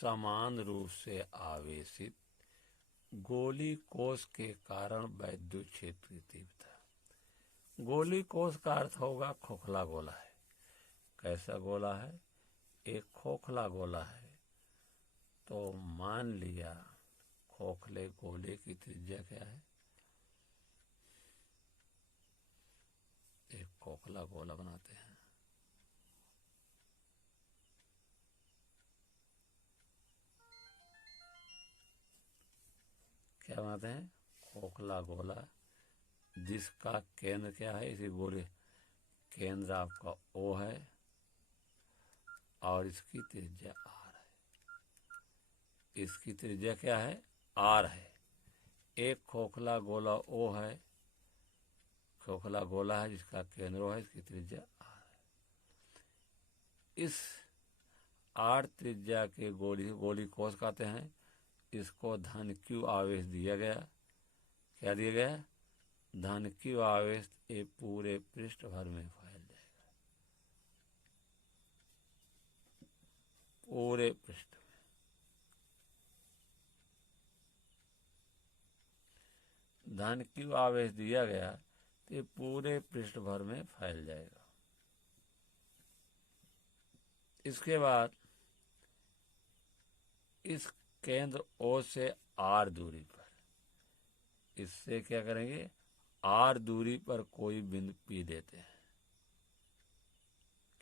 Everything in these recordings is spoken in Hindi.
समान रूप से आवेशित गोली कोश के कारण वैद्युत क्षेत्र की तीव्रता। गोली कोश का अर्थ होगा खोखला गोला है। कैसा गोला है? एक खोखला गोला है। तो मान लिया खोखले गोले की त्रिज्या क्या है? एक खोखला गोला बनाते हैं। क्या बनाते हैं? खोखला गोला, जिसका केंद्र क्या है? इसी गोले केंद्र आपका O है और इसकी त्रिज्या R है। इसकी त्रिज्या क्या है? R है। एक खोखला गोला O है, खोखला गोला है जिसका केंद्र O है, इसकी त्रिज्या R है। इस R त्रिज्या के गोली कोश कहते हैं। इसको धन Q आवेश दिया गया। क्या दिया गया? धन Q आवेश ये पूरे पृष्ठ भर में फैल जाएगा, पूरे पृष्ठ में। धन Q आवेश दिया गया तो ये पूरे पृष्ठ भर में फैल जाएगा। इसके बाद इस केंद्र O से R दूरी पर, इससे क्या करेंगे? R दूरी पर कोई बिंदु P देते हैं।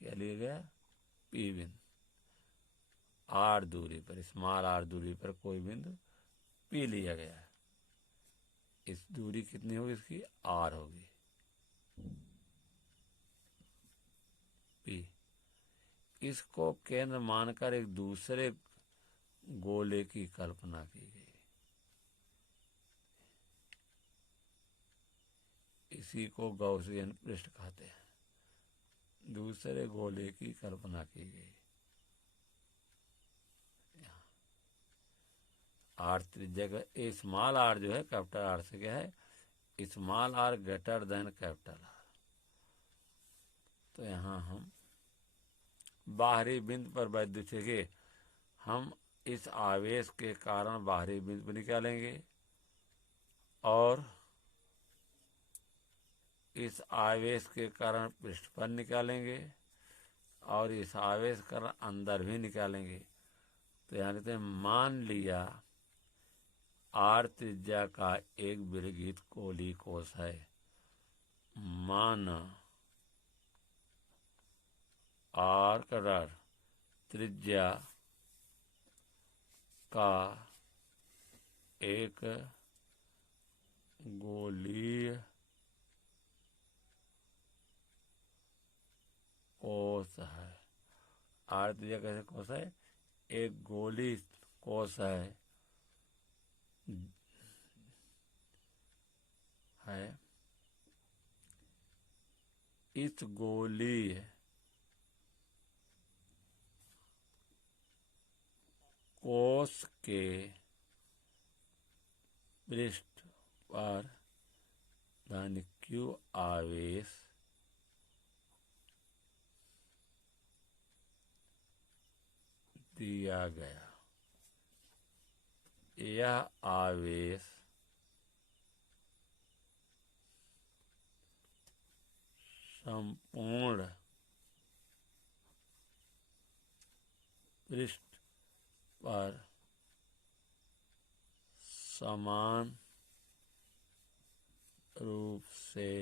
क्या लिया गया? P बिंदु। R दूरी पर, स्मॉल R दूरी पर कोई बिंदु P लिया गया है। इस दूरी कितनी होगी? इसकी R होगी, P। इसको केंद्र मानकर एक दूसरे गोले की कल्पना की गई। इसी को गॉसियन पृष्ठ कहते हैं। दूसरे गोले की कल्पना की गई। R त्रिज्या का स्मॉल R जो है कैपिटल R से क्या है? Small R greater than capital R। तो यहाँ हम बाहरी बिंदु पर वैद्युत क्षेत्र, हम इस आवेश के कारण बाहरी बिंदु निकालेंगे और इस आवेश के कारण पृष्ठफल निकालेंगे और इस आवेश के कारण अंदर भी निकालेंगे। तो यहाँ कहते हैं मान लिया R त्रिज्या का एक विलगित गोली कोश है। मान R का त्रिज्या का एक गोलीय कोश है। R त्रिज्या कैसे कोश है? एक गोली कोश है इस गोलीय कोश के पृष्ठ पर धन Q आवेश दिया गया। यह आवेश संपूर्ण पृष्ठ पर समान रूप से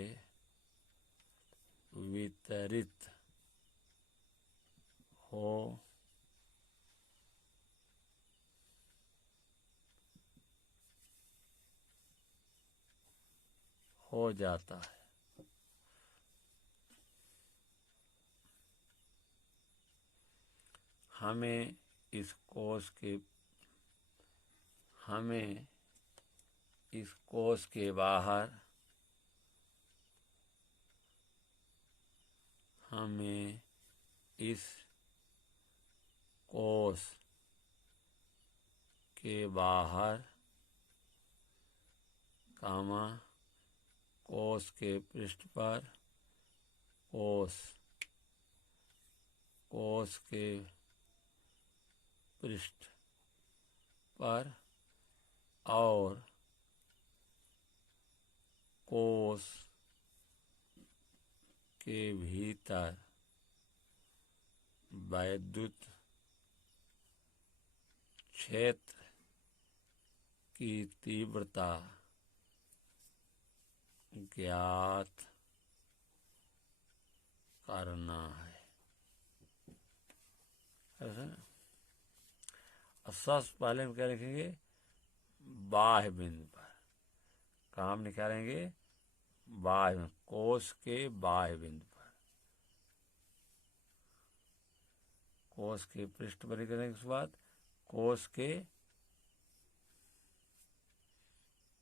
वितरित हो जाता है। हमें इस कोश के बाहर हमें इस कोश के बाहर कोश के पृष्ठ पर कोश के पृष्ठ पर और कोश के भीतर वैद्युत क्षेत्र की तीव्रता ज्ञात करना है। अब सबसे पहले हम क्या लिखेंगे? बाह्य बिंदु पर। काम निकालेंगे बाह्य, कोश के बाह्य बिंदु पर। कोश के पृष्ठ पर करने के बाद कोश के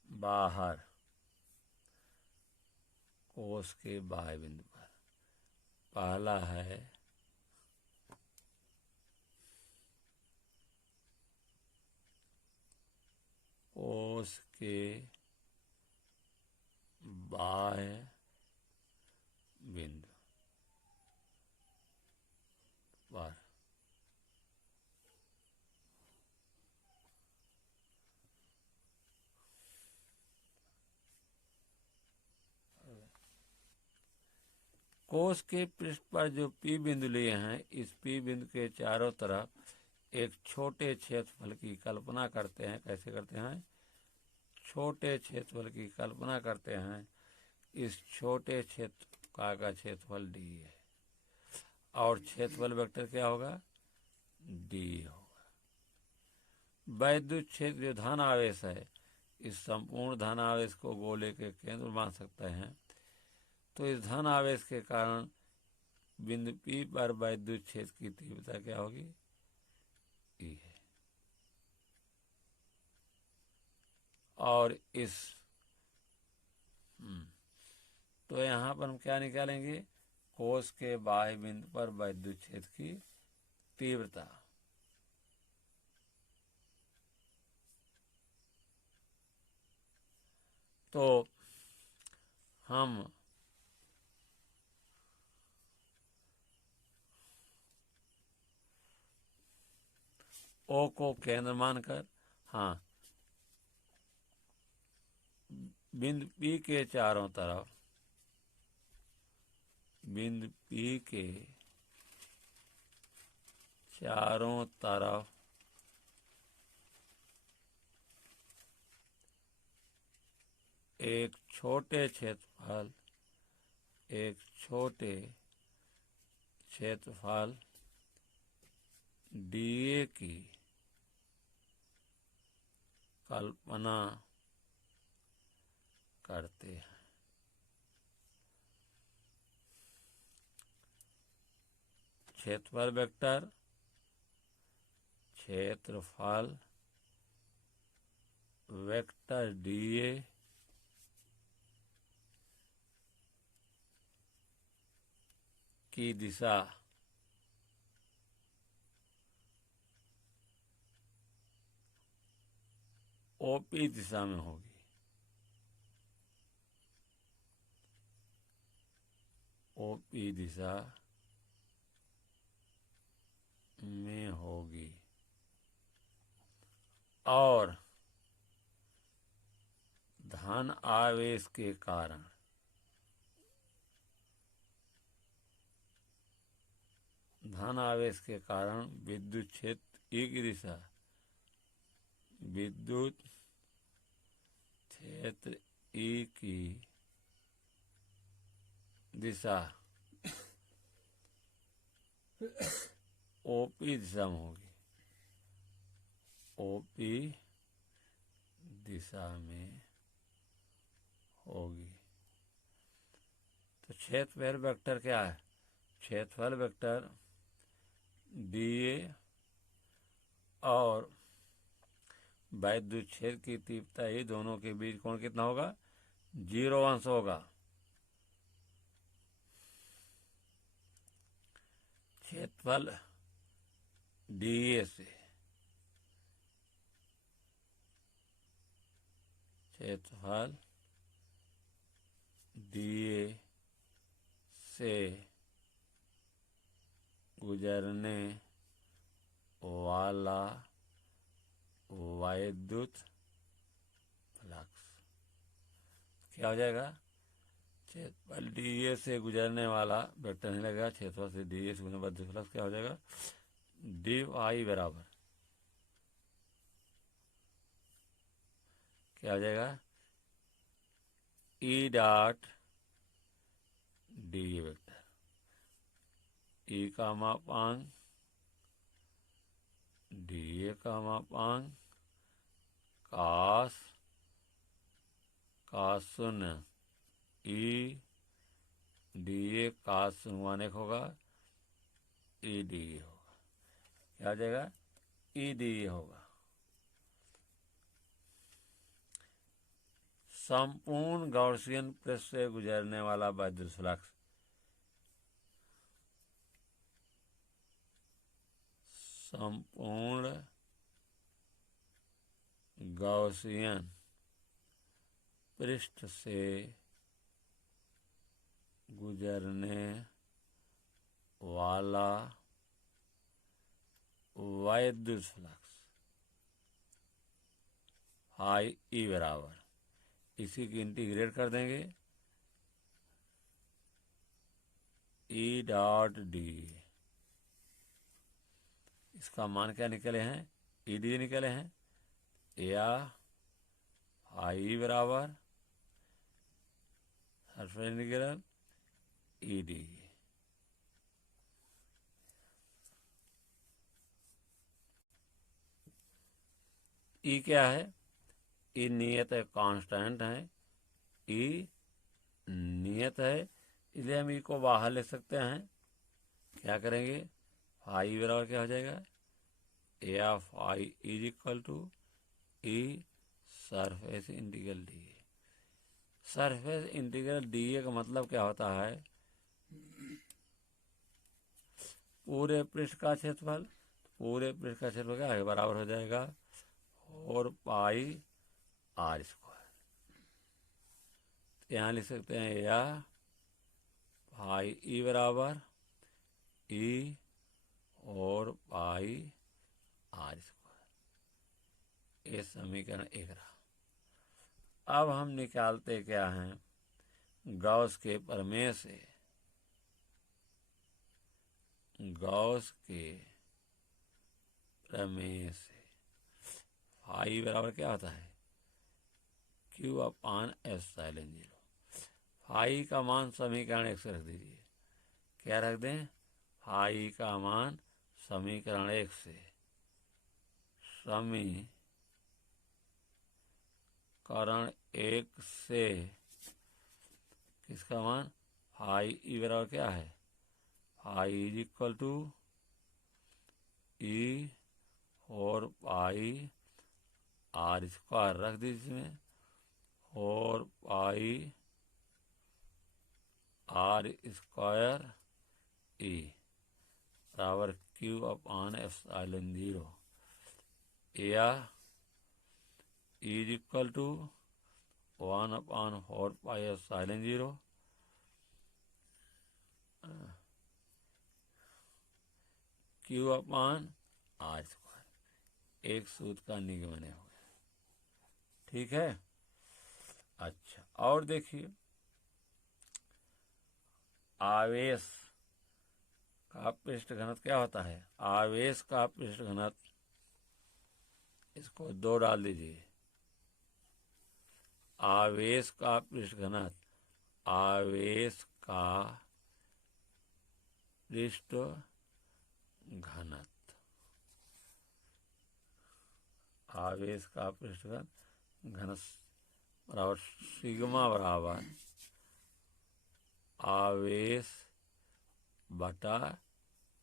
बाहर, कोश के बाह्य बिंदु पर। पहला है कोश के बाह्य बिंदु पर। कोश के पृष्ठ पर जो P बिंदु लिए हैं, इस P बिंदु के चारों तरफ एक छोटे क्षेत्रफल की कल्पना करते हैं। कैसे करते हैं? छोटे क्षेत्रफल की कल्पना करते हैं। इस छोटे क्षेत्र का क्षेत्रफल D है और क्षेत्रफल वेक्टर क्या होगा? D होगा। वैद्युत क्षेत्र जो धन आवेश है, इस संपूर्ण धन आवेश को गोले के केंद्र मान सकते हैं। तो इस धन आवेश के कारण बिंदु P पर वैद्युत क्षेत्र की तीव्रता क्या होगी? E है। और इस तो यहाँ पर हम क्या निकालेंगे? कोश के बाह्य बिंदु पर वैद्युत क्षेत्र की तीव्रता। तो हम O को केंद्र मानकर, हाँ, बिंदु P के चारों तरफ, बिंदु P के चारों तरफ एक छोटे क्षेत्रफल dA की कल्पना करते हैं। क्षेत्रफल वेक्टर dA की दिशा OP दिशा में होगी। OP दिशा में होगी और धन आवेश के कारण विद्युत क्षेत्र E की दिशा, विद्युत क्षेत्र E की दिशा OP दिशा में होगी। OP दिशा में होगी। तो क्षेत्रफल वेक्टर क्या है? क्षेत्रफल वेक्टर dA और वैद्युत क्षेत्र की तीव्रता, ये दोनों के बीच कोण कितना होगा? 0 अंश होगा। क्षेत्रफल dA से गुजरने वाला वैद्युत फ्लक्स क्या हो जाएगा? क्षेत्रफल डीए से गुजरने वाला वेक्टर नहीं लगेगा, क्षेत्रफल से डीए से गुजरने वाला वैद्युत फ्लक्स क्या हो जाएगा? डी आई बराबर क्या हो जाएगा? ई डॉट डी वेक्टर, ई का मापांक डी ए का मापांक कास शून्य ई डी ए कास शून्य माने होगा ई डी ए होगा। क्या आ जाएगा? ई डी ए होगा। संपूर्ण गॉसियन पृष्ठ से गुजरने वाला वैद्युत फ्लक्स संपूर्ण गॉसियन पृष्ठ से गुजरने वाला वैद्युत फ्लक्स आई ई बराबर, इसी की इंटीग्रेट कर देंगे, ई डॉट डी, इसका मान क्या निकले हैं? ई डी निकले हैं, या आई बराबर सरफेस इंटीग्रल ई डी। ई क्या है? ई नियत है, कांस्टेंट है, ई नियत है, इसलिए हम ई को बाहर ले सकते हैं। क्या करेंगे? फाई बराबर क्या हो जाएगा? A of I is equal to E surface integral D A. Surface integral D A का मतलब क्या होता है? पूरे पृष्ठ का क्षेत्रफल। पूरे पृष्ठ का क्षेत्रफल क्या है? बराबर हो जाएगा 4 पाई आर स्क्वायर। यहाँ लिख सकते हैं या पाई ई बराबर ई और पाई आर स्क्वायर। ये समीकरण 1 रहा। अब हम निकालते क्या हैं? गॉस के प्रमेय से, गॉस के प्रमेय से फाई बराबर क्या होता है? क्यू अपान एप्सिलॉन 0। फाई का मान समीकरण 1 से रख दीजिए। क्या रख दें? फाई का मान समीकरण 1 से, समीकरण 1 से किसका मान? फाई ई बराबर क्या है? फाई इज इक्वल टू ई और पाई आर स्क्वायर रख दीजिए इसमें, और पाई आर स्क्वायर ई बराबर क्यू अपान एप्सिलॉन 0, या is equal to 1 upon 4 pi epsilon 0 Q upon R square. एक सूत्र का निगमन हो गया। ठीक है। अच्छा, और देखिए, आवेश का पृष्ठ घनत्व क्या होता है? आवेश का पृष्ठ घनत्व, इसको 2 डाल दीजिए। आवेश का पृष्ठ घनत्व, आवेश का पृष्ठ घनत्व, आवेश का पृष्ठ घनत्व बराबर सिग्मा बराबर आवेश बटा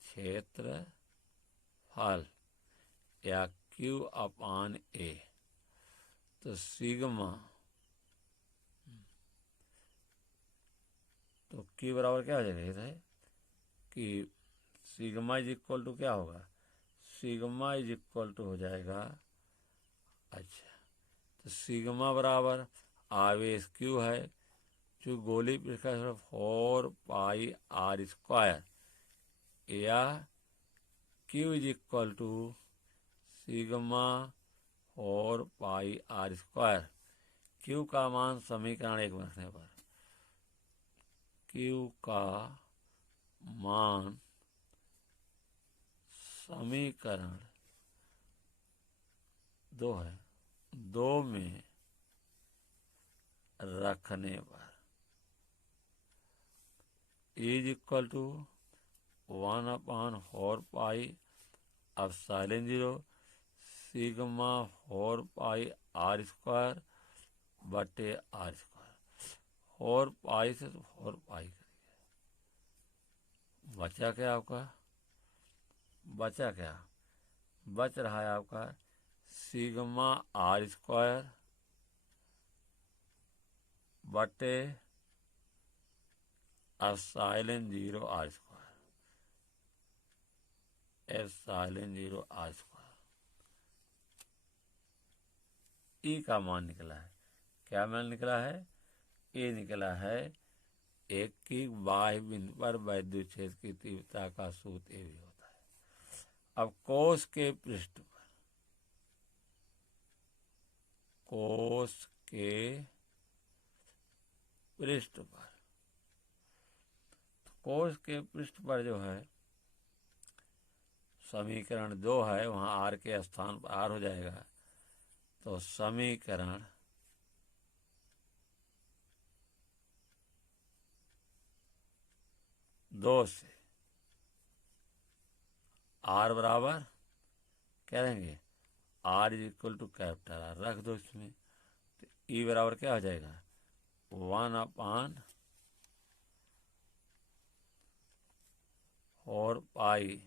क्षेत्रफल, या क्यू अपान ए। तो सिग्मा, तो क्यू बराबर क्या हो जाएगा? है कि सिग्मा इज इक्वल टू क्या होगा? सिग्मा इज इक्वल टू हो जाएगा, अच्छा, तो सिग्मा बराबर आवेश क्यू है, जो गोली पृष्ठ का 4 पाई आर स्क्वायर, या Q is equal to sigma 4 pi R square. Q का मान समीकरण 1 में रखने पर, क्यू का मान समीकरण 2 है, 2 में रखने पर is equal to 1/4 pi epsilon 0 sigma 4 pi R square बटे आर स्क्वायर। 4 पाई से तो 4 पाई करिए, बचा क्या आपका, बचा क्या, बच रहा है आपका सिग्मा आर स्क्वायर बटे epsilon 0 R square, epsilon 0 R square. E का मान निकला है, क्या मान निकला है, ये निकला है एक की बाह्य बिंदु पर वैद्युत क्षेत्र की तीव्रता का सूत्र ये भी होता है। अब कोश के पृष्ठ पर, कोश के पृष्ठ पर, कोश के पृष्ठ पर जो है समीकरण 2 है, वहां आर के स्थान पर आर हो जाएगा, तो समीकरण 2 से आर बराबर क्या रहेंगे, R is equal to capital R रख दो इसमें, तो ई बराबर क्या हो जाएगा 1/4 पाई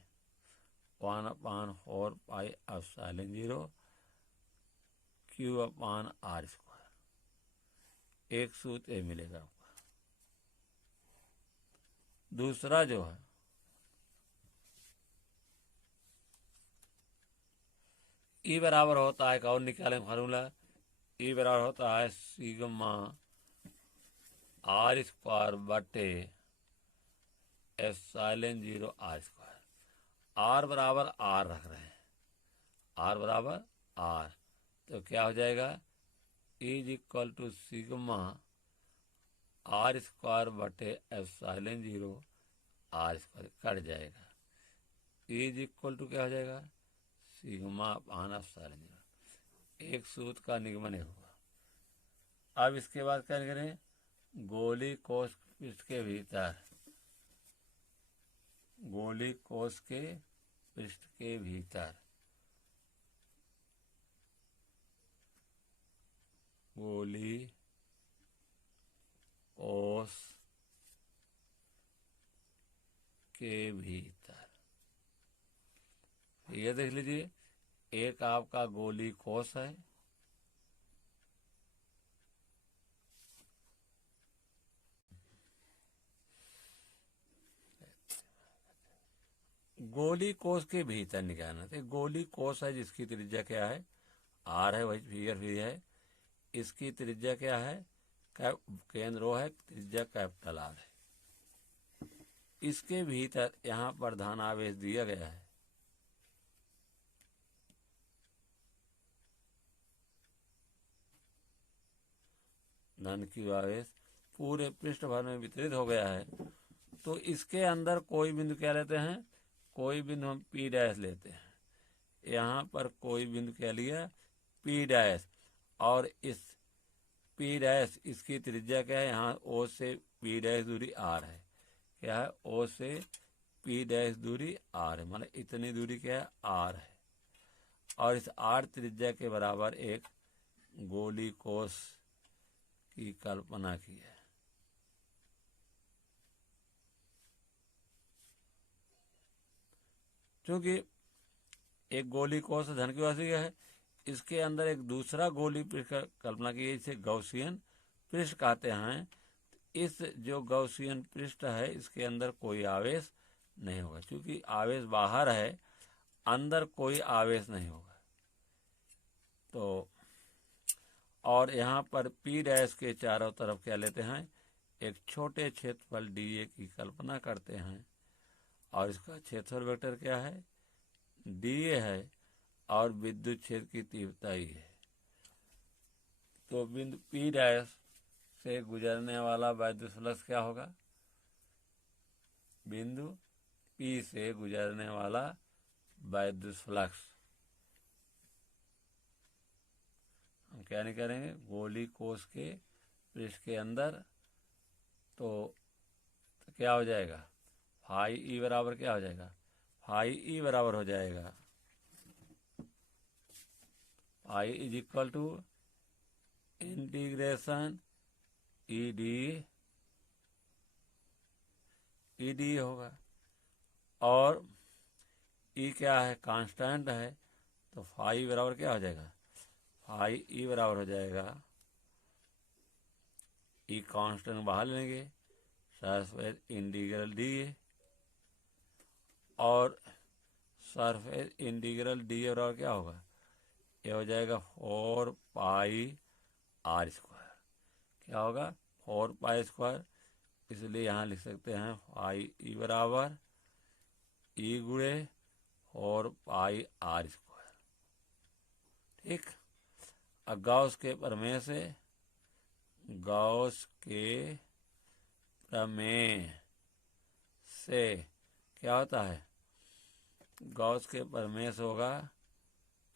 1/4 पाई एप्सिलॉन 0 Q/R स्क्वायर। एक सूत्र ये मिलेगा आपका। दूसरा जो है ई बराबर होता है, और निकालें फार्मूला, ई बराबर होता है सिग्मा आर स्क्वायर बटे एप्सिलॉन 0 आर स्क्वायर। आर बराबर आर रख रहे हैं, आर बराबर आर, तो क्या हो जाएगा is equal to sigma R square बटे एप्सिलॉन 0 आर स्क्वायर कट जाएगा, इज इक्वल टू क्या हो जाएगा सिग्मा अपान एप्सिलॉन 0। एक सूत्र का निगमन होगा। अब इसके बाद क्या करें, गोली कोश पृष्ठ के भीतर, गोली कोश के पृष्ठ के भीतर गोली कोश के भीतर, ये देख लीजिए, एक आपका गोली कोश है, गोली कोश के भीतर निकालना। तो गोली कोश है जिसकी त्रिज्या क्या है आर है, वही फिगर भी है, इसकी त्रिज्या क्या है, केंद्र ओ है, त्रिज्या कैपिटल आर है। इसके भीतर यहाँ पर धन आवेश दिया गया है, धन की आवेश पूरे पृष्ठ भर में वितरित हो गया है। तो इसके अंदर कोई बिंदु क्या लेते हैं, कोई बिंदु हम पी डैश लेते हैं, यहाँ पर कोई बिंदु क्या लिया पी डैश, और इस पी डैश इसकी त्रिज्या क्या है, यहाँ ओ से पी डैश दूरी आर है, क्या है ओ से पी डैश दूरी आर है, मतलब इतनी दूरी क्या है आर है, और इस आर त्रिज्या के बराबर एक गोली कोश की कल्पना की है। क्योंकि एक गोली कोश धन की राशि है, इसके अंदर एक दूसरा गोली पृष्ठ का कल्पना की है, इसे गौसियन पृष्ठ कहते हैं। इस जो गौसियन पृष्ठ है इसके अंदर कोई आवेश नहीं होगा, क्योंकि आवेश बाहर है, अंदर कोई आवेश नहीं होगा। तो और यहाँ पर पी डैश के चारों तरफ क्या लेते हैं, एक छोटे क्षेत्रफल डीए की कल्पना करते हैं, और इसका क्षेत्रफल वेक्टर क्या है डीए है, और विद्युत क्षेत्र की तीव्रता ही है। तो बिंदु P डैश से गुजरने वाला वैद्युत फ्लक्स क्या होगा? बिंदु P से गुजरने वाला वैद्युत फ्लक्स हम क्या नहीं करेंगे, गोली कोश के पृष्ठ के अंदर, तो क्या हो जाएगा, फाई ई बराबर क्या हो जाएगा, फाई ई बराबर हो जाएगा phi is equal to integration E D होगा। और ई क्या है, कांस्टेंट है, तो फाई बराबर क्या हो जाएगा, फाई ई बराबर हो जाएगा, ई कांस्टेंट बाहर लेंगे, सरफेस इंटीग्रल डी, और सरफेस इंटीग्रल डी बराबर क्या होगा, ये हो जाएगा 4 पाई आर स्क्वायर। क्या होगा, 4 पाई स्क्वायर, इसलिए यहाँ लिख सकते हैं फाई ई बराबर ई गुणे 4 पाई आर स्क्वायर। ठीक। अब गॉस के प्रमेय से, गॉस के प्रमेय से क्या होता है, गॉस के प्रमेय से होगा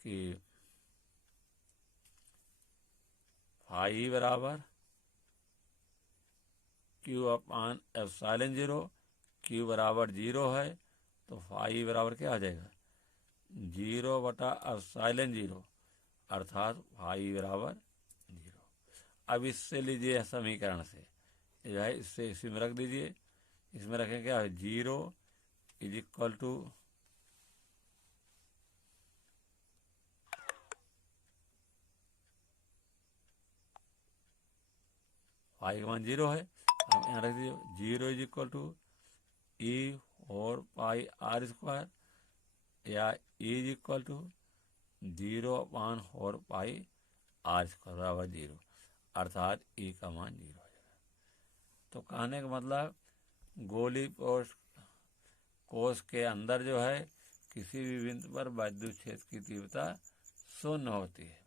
कि फाई बराबर क्यू अपान एप्सिलॉन 0, क्यू बराबर 0 है, तो फाई बराबर क्या हो जाएगा, 0 बटा एप्सिलॉन 0, अर्थात फाई बराबर 0। अब इससे लीजिए समीकरण से, जो है इससे इसी में रख दीजिए, इसमें रखें क्या है, 0 इज इक्वल टू फाई का मान 0 है, हम यहाँ रख दीजिए 0 is equal to E 4 pi R square, या is equal to 0/4 pi R square बराबर 0, अर्थात ई का मान 0 हो जाएगा। तो कहने का मतलब, गोली कोश के अंदर जो है किसी भी बिंदु पर वैद्युत क्षेत्र की तीव्रता 0 होती है।